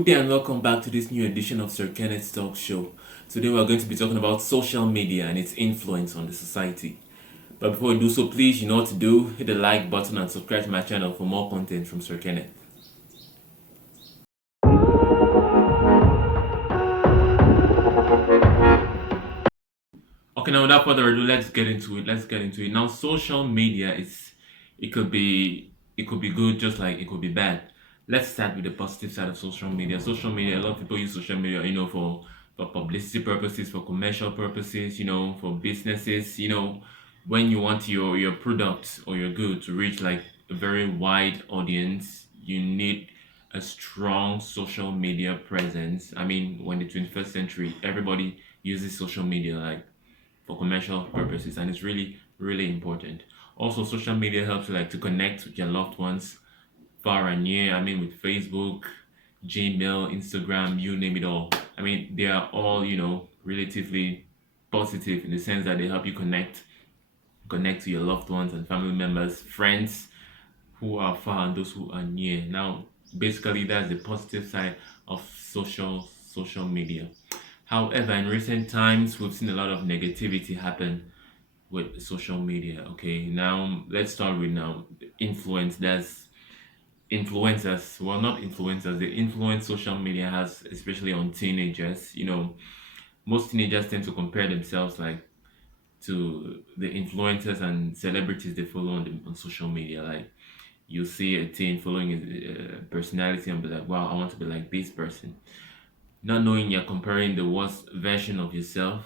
Good day and welcome back to this new edition of Sir-Kenneth's Talk Show. Today we are going to be talking about social media and its influence on the society. But before we do so, please, you know what to do. Hit the like button and subscribe to my channel for more content from Sir-Kenneth. Okay, now without further ado, let's get into it. Now, social media it could be good just like it could be bad. Let's start with the positive side of social media. Social media, a lot of people use social media, for publicity purposes, for commercial purposes, for businesses, when you want your product or your good to reach like a very wide audience, you need a strong social media presence. I mean, when the 21st century, everybody uses social media like for commercial purposes, and it's really important. Also, social media helps you like to connect with your loved ones far and near. I mean, with Facebook, Gmail, Instagram, you name it all. I mean, they are all relatively positive in the sense that they help you connect to your loved ones and family members, friends who are far and those who are near. Now, basically, that's the positive side of social media. However, in recent times, we've seen a lot of negativity happen with social media. Okay, now let's start with now the influence. That's influencers. Well, not influencers. The influence social media has, especially on teenagers. Most teenagers tend to compare themselves like to the influencers and celebrities they follow on social media. Like you see a teen following his personality and be like, wow, I want to be like this person, not knowing you're comparing the worst version of yourself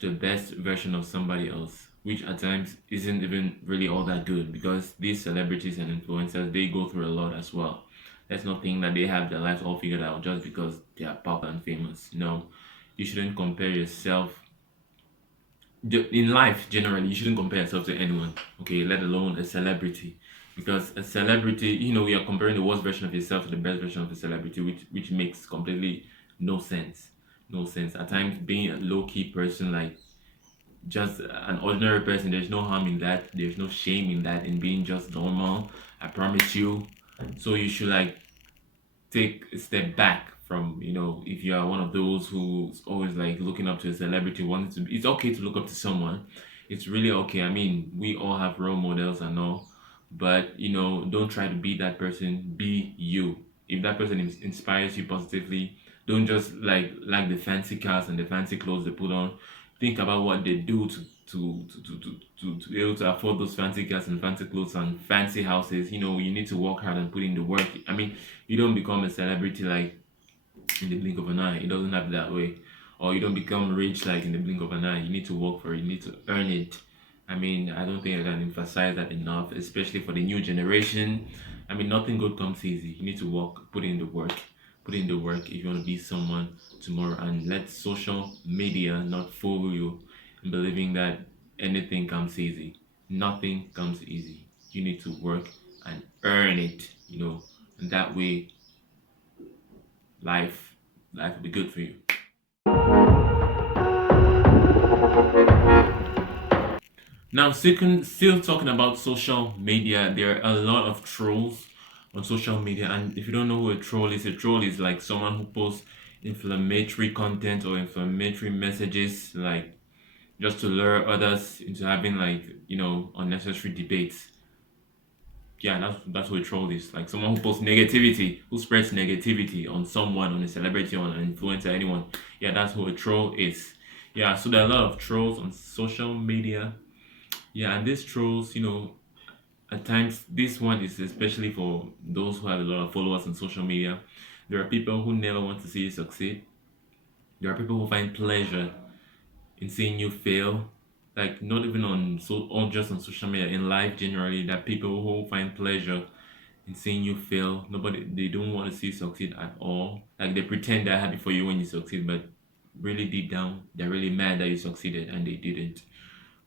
to the best version of somebody else, which at times isn't even really all that good because these celebrities and influencers they go through a lot as well. Let's not think that they have their lives all figured out just because they are popular and famous. No, you shouldn't compare yourself in life generally. You shouldn't compare yourself to anyone, okay, let alone a celebrity, because a celebrity, you're comparing the worst version of yourself to the best version of a celebrity, which makes completely no sense. No sense at times. Being a low-key person, like just an ordinary person, there's no harm in that, there's no shame in that, in being just normal, I promise you. So you should like take a step back from, if you are one of those who's always like looking up to a celebrity, wanting to, it's okay to look up to someone. It's really okay. I mean, we all have role models and all, but don't try to be that person. Be you. If that person inspires you positively, don't just like the fancy cars and the fancy clothes they put on. Think about what they do to be able to afford those fancy cars and fancy clothes and fancy houses. You need to work hard and put in the work. I mean, you don't become a celebrity like in the blink of an eye. It doesn't happen that way. Or you don't become rich like in the blink of an eye. You need to work for it. You need to earn it. I mean, I don't think I can emphasize that enough, especially for the new generation. I mean, nothing good comes easy. You need to work, put in the work, put in the work if you want to be someone tomorrow. And let social media not fool you in believing that anything comes easy. Nothing comes easy. You need to work and earn it, and that way life life will be good for you. Now, still talking about social media, there are a lot of trolls on social media. And if you don't know who a troll is like someone who posts inflammatory content or inflammatory messages, like just to lure others into having like unnecessary debates. Yeah, that's what a troll is. Like someone who posts negativity, who spreads negativity on someone, on a celebrity, on an influencer, anyone. Yeah, that's who a troll is. Yeah, so there are a lot of trolls on social media. Yeah, and these trolls, at times this one is especially for those who have a lot of followers on social media. There are people who never want to see you succeed. There are people who find pleasure in seeing you fail. Like not even on just on social media, in life generally, that people who find pleasure in seeing you fail. Nobody, they don't want to see you succeed at all. Like they pretend they're happy for you when you succeed, but really deep down, they're really mad that you succeeded and they didn't.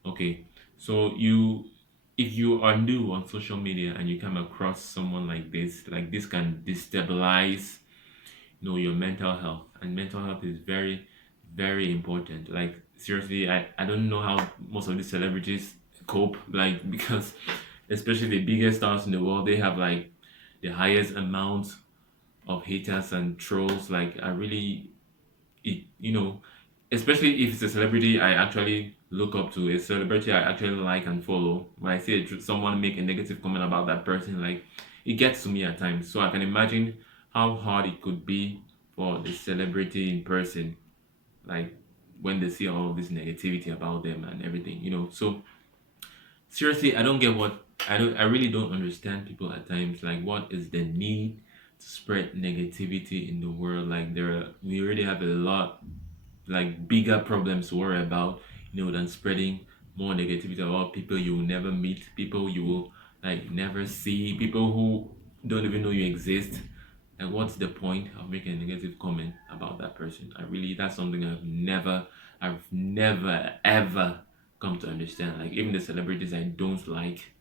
Okay, so if you are new on social media and you come across someone like this can destabilize, your mental health, and mental health is very important. Like seriously, I don't know how most of these celebrities cope, like because especially the biggest stars in the world, they have like the highest amount of haters and trolls. Like I really, especially if it's a celebrity I actually look up to, a celebrity I actually like and follow. When I see someone make a negative comment about that person, like it gets to me at times. So I can imagine how hard it could be for the celebrity in person, like when they see all of this negativity about them and everything. So seriously, I don't get what I really don't understand people at times. Like, what is the need to spread negativity in the world? Like, we already have a lot, like bigger problems to worry about, than spreading more negativity about people you will never meet, people you will like never see, people who don't even know you exist. Like, what's the point of making a negative comment about that person? That's something I've never ever come to understand. Like, even the celebrities I don't like,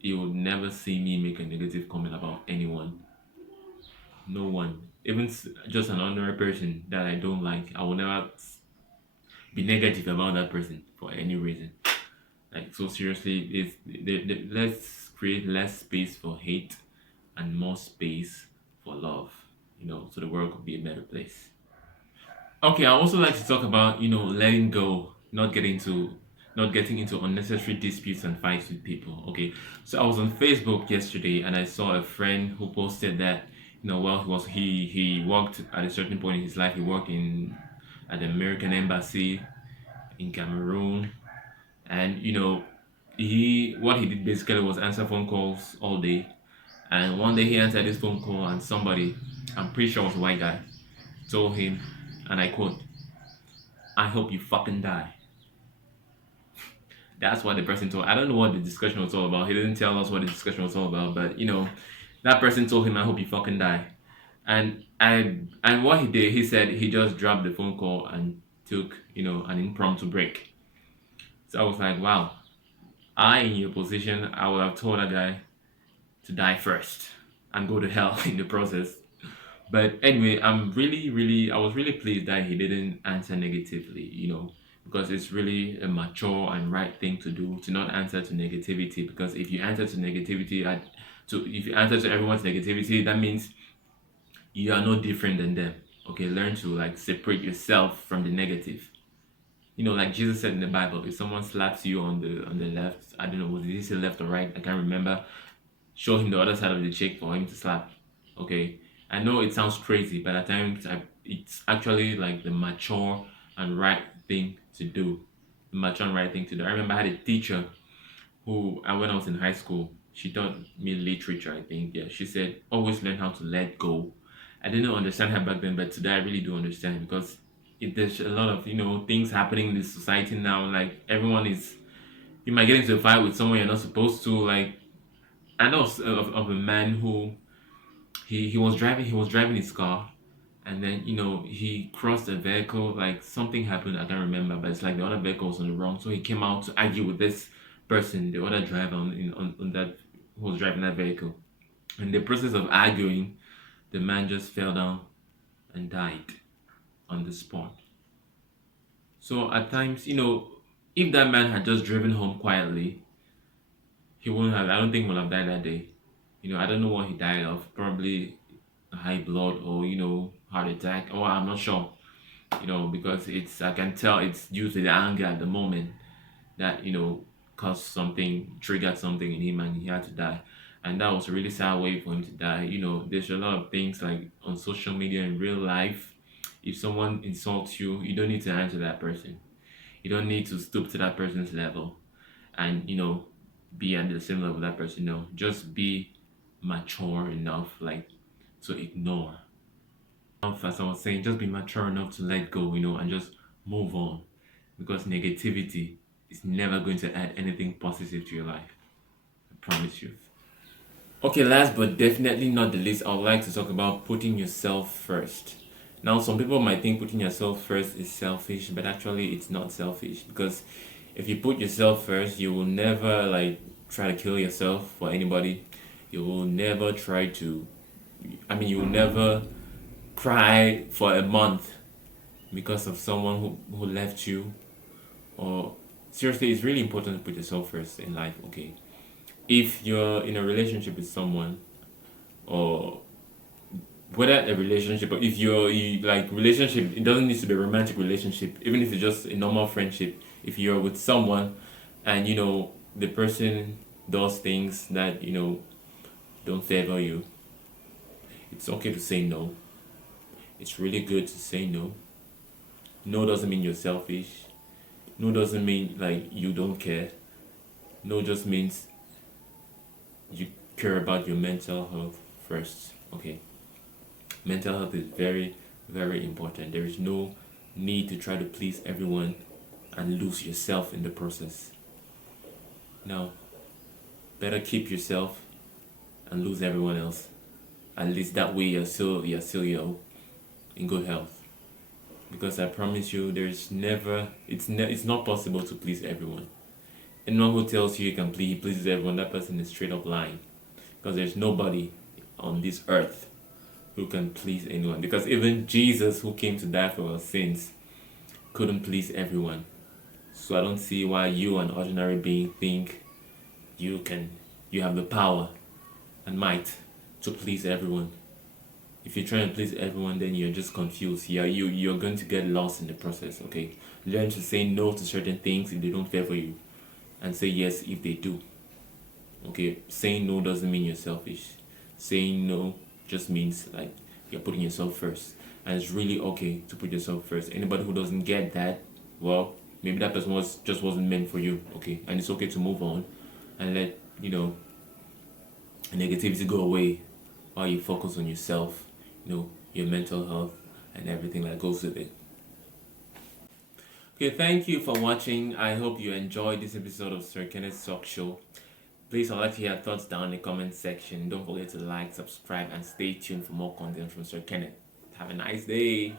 you will never see me make a negative comment about anyone. No one. Even just an ordinary person that I don't like, I will never be negative about that person for any reason. Like, so seriously, let's create less space for hate and more space for love. So the world could be a better place. Okay, I also like to talk about letting go, not getting into unnecessary disputes and fights with people. Okay, so I was on Facebook yesterday and I saw a friend who posted that well, he worked at a certain point in his life. He worked in at the American embassy in Cameroon, and he what he did basically was answer phone calls all day. And one day he answered this phone call, and somebody, I'm pretty sure it was a white guy, told him, and I quote, "I hope you fucking die." That's what the person told. I don't know what the discussion was all about. He didn't tell us what the discussion was all about, but that person told him, "I hope you fucking die." And what he did, he said he just dropped the phone call and took an impromptu break. So I was like, wow, in your position, I would have told that guy to die first and go to hell in the process. But anyway, I was really pleased that he didn't answer negatively, because it's really a mature and right thing to do, to not answer to negativity. Because if you answer to negativity, if you answer to everyone's negativity, that means you are no different than them. Okay, learn to like separate yourself from the negative. Like Jesus said in the Bible, if someone slaps you on the left, I don't know, did he say left or right? I can't remember. Show him the other side of the cheek for him to slap. Okay, I know it sounds crazy, but at times it's actually like the mature and right thing to do. The mature and right thing to do. I remember I had a teacher who, and when I was in high school, she taught me literature. I think, yeah. She said always learn how to let go. I didn't understand her back then, but today I really do understand, because there's a lot of things happening in this society now. Like, everyone is, you might get into a fight with someone you're not supposed to. Like, I know of a man who he was driving his car, and then he crossed a vehicle. Like, something happened, I can't remember, but it's like the other vehicle was on the wrong, so he came out to argue with this person, the other driver on that, who was driving that vehicle. In the process of arguing, the man just fell down and died on the spot. So at times, if that man had just driven home quietly, he wouldn't have, I don't think he would have died that day. I don't know what he died of. Probably high blood, or heart attack, or I'm not sure. Because I can tell it's due to the anger at the moment that caused something, triggered something in him, and he had to die. And that was a really sad way for him to die. There's a lot of things like on social media, in real life. If someone insults you, you don't need to answer that person. You don't need to stoop to that person's level and be at the same level of that person. No, just be mature enough, like, to ignore. As I was saying, just be mature enough to let go, and just move on, because negativity is never going to add anything positive to your life. I promise you. Okay, last but definitely not the least, I would like to talk about putting yourself first. Now, some people might think putting yourself first is selfish, but actually, it's not selfish, because if you put yourself first, you will never like try to kill yourself for anybody. You will never try to, you will never cry for a month because of someone who left you. Or seriously, it's really important to put yourself first in life. Okay, if you're in a relationship with someone, or whether a relationship, or if you like relationship, it doesn't need to be a romantic relationship. Even if it's just a normal friendship, if you're with someone, and the person does things that don't favor you, it's okay to say no. It's really good to say no. No doesn't mean you're selfish. No doesn't mean like you don't care. No just means you care about your mental health first. Okay. Mental health is very, very important. There is no need to try to please everyone and lose yourself in the process. No. Better keep yourself and lose everyone else. At least that way you're still in good health. Because I promise you, there's never it's not possible to please everyone. Anyone who tells you he pleases everyone, that person is straight up lying. Because there's nobody on this earth who can please anyone. Because even Jesus, who came to die for our sins, couldn't please everyone. So I don't see why you, an ordinary being, think you have the power and might to please everyone. If you're trying to please everyone, then you're just confused. You're going to get lost in the process. Okay, learn to say no to certain things if they don't favor you, and say yes if they do. Okay, saying no doesn't mean you're selfish. Saying no just means like you're putting yourself first, and it's really okay to put yourself first. Anybody who doesn't get that, well, maybe that person wasn't meant for you. Okay, and it's okay to move on, and let negativity go away while you focus on yourself, your mental health, and everything that goes with it. Okay, thank you for watching. I hope you enjoyed this episode of Sir-Kenneth's Talk Show. Please, I'd like to hear your thoughts down in the comment section. Don't forget to like, subscribe, and stay tuned for more content from Sir Kenneth. Have a nice day.